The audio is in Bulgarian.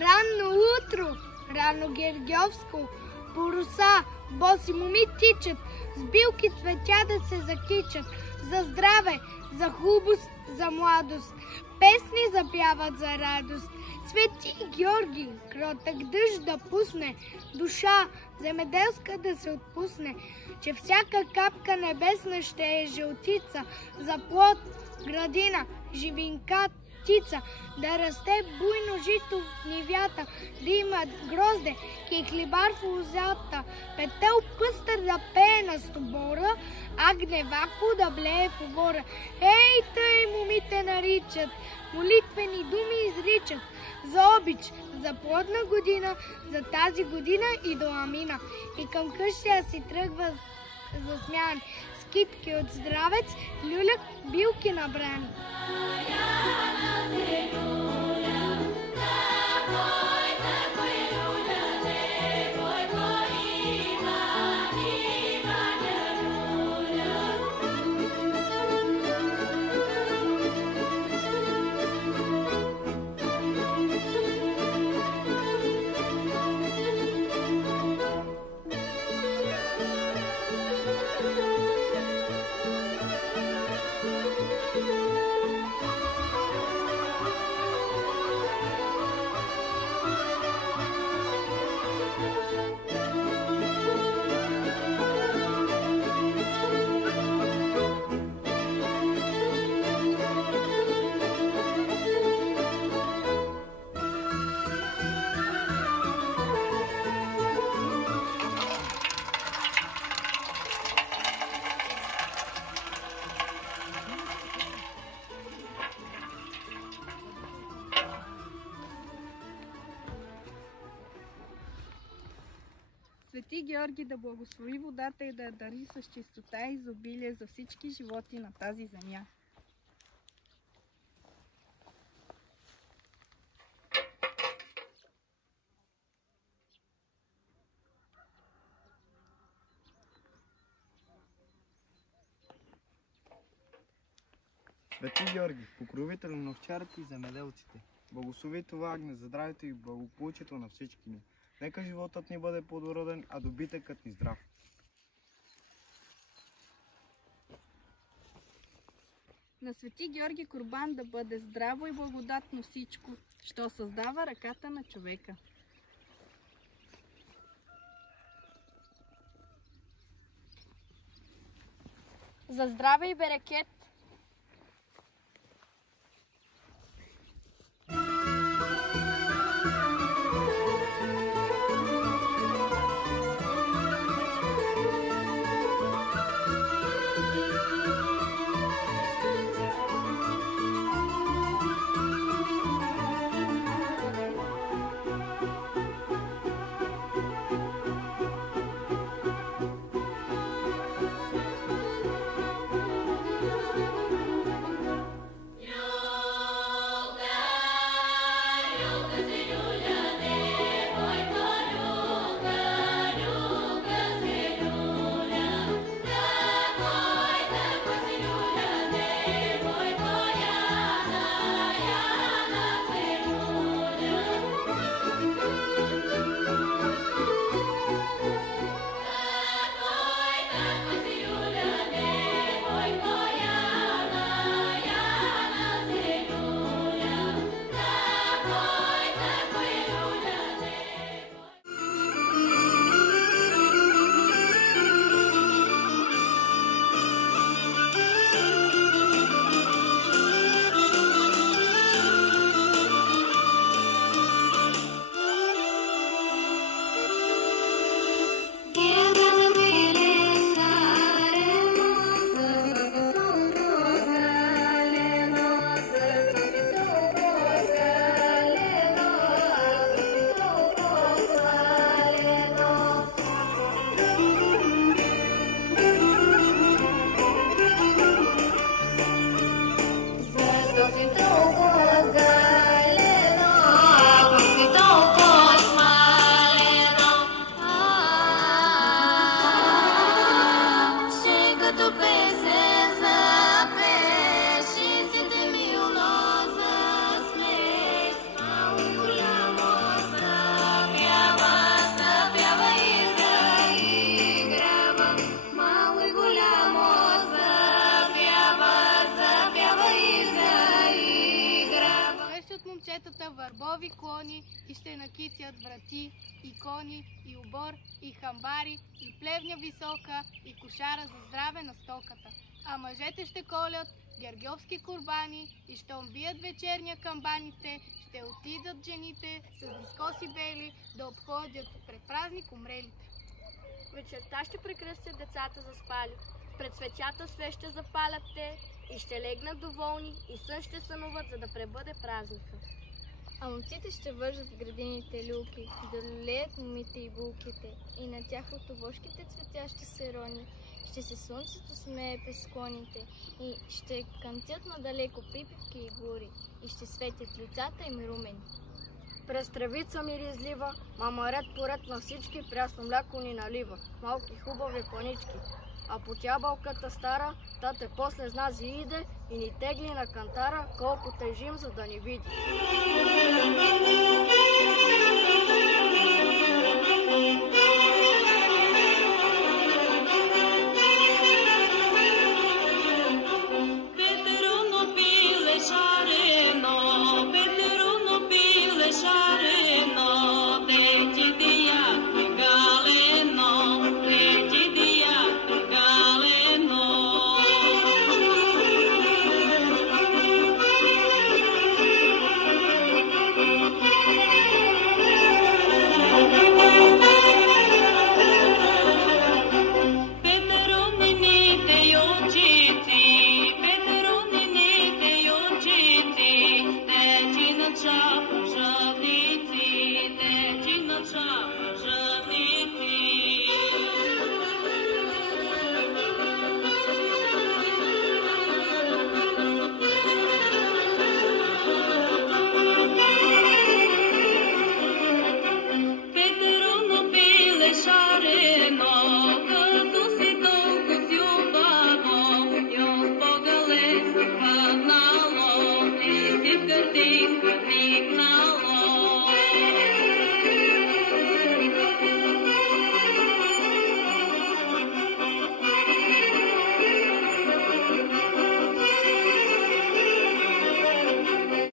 Ранно утро, рано гергьовско, по роса, боси моми тичат, с билки цветя да се закичат, за здраве, за хубост, за младост, песни запяват за радост. Свети Георги, кротък дъжд да пусне, душа земеделска да се отпусне, че всяка капка небесна ще е жълтица, за плод, градина, живинка, птица, да расте буйно жито в нивята, да има грозде, хлебар в лозята, петел пъстър да пее на стобора, а гневако да блее в обора. Ей, тъй момите наричат, молитвени думи изричат, за обич, за плодна година, за тази година и до амина. И към къща си тръгва засмян, с китки от здравец, люляк, билки набрани. Свети Георги да благослови водата и да я дари с чистота и изобилие за всички животи на тази земя. Свети Георги, покровител на овчарите и земеделците, благослови това агне за здравето и благополучието на всички ни. Нека животът ни бъде плодороден, а добитъкът ни здрав. На Свети Георги Курбан да бъде здраво и благодатно всичко, що създава ръката на човека. За здраве и берекет! изритя върбови клони и ще накитят врати, и кони, и обор, и хамбари, и плевня висока, и кошара за здраве на стоката. А мъжете ще колят гергьовски курбани и щом бият вечерня камбаните, ще отидат жените с дискоси бели да обходят пред празник умрелите. Вечерта ще прекръстят децата заспали, пред светята свещ ще запалят те и ще легнат доволни и сън ще сънуват, за да пребъде празника. А момците ще вържат в градините люлки, да лелеят момите и булките, и на тях от овошките цветя ще се рони, ще се слънцето смее през склоните, и ще кънтят надалеко припевки и гори, и ще светят лицата им румени. През тревица миризлива, мама ред по ред на всички прясно мляко ни налива, в малки хубави панички. А по тябълката стара, тате после знази иде и ни тегли на кантара, колко тежим, за да ни види.